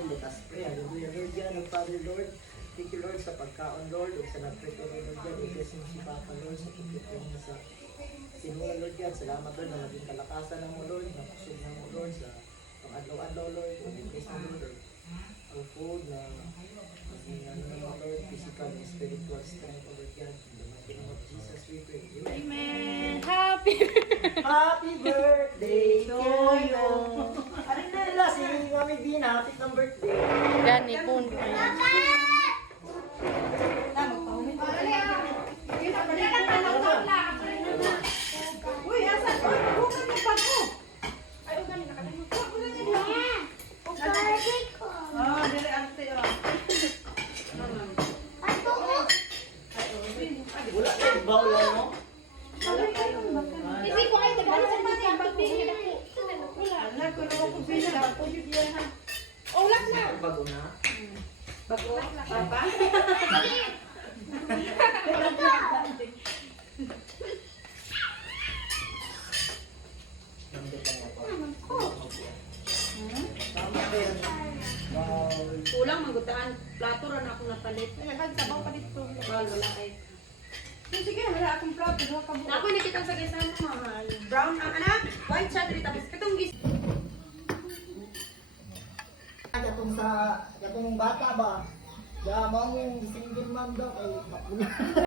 Amen. Let us pray. Hallelujah, Lord God, and Father, Lord. Thank you, Lord, sa pagkaon, Lord. Ug sa nag-prepare, Lord God. I-bless mo si Papa, Lord, sa pag-prepare mo sa sinuha, Lord God. Salamat, Lord, na maging kalakasan na mo, Lord. Nakusog na mo, Lord, sa pang-adlaw-adlaw, Lord. I-bless mo, Lord, ang food na maging, Lord, physical and spiritual strength, Lord God. In the mighty name of Jesus, we pray. Amen. Happy Happy birthday to you! Ano na nila si Mami Bina, happy ng birthday. Gani po. Uy, asan? Uy, bukan mo pa ko. Ay, ugan, nakalimutan. Huwag mo lang yun. Oh, dili ante, oh. Wala kayo bawal mo? Kasi ko ay tagal sa pati ang pagbigay na po. Wala, ko na ako pina. Oh, lak na. Bago na? Bago, papa. Nandito ka mo pa. Tama ba yan? Bawal. Kulang manggutaan. Plato ran ako napalit. Ay, sabaw pa dito. Bawal, wala kay. Sige, wala akong plato. Ako nakita sa kaysa mahal. Brown ang anak. White siya dito. Tapos katong gis. Katong bata ba? Damang single mom daw kay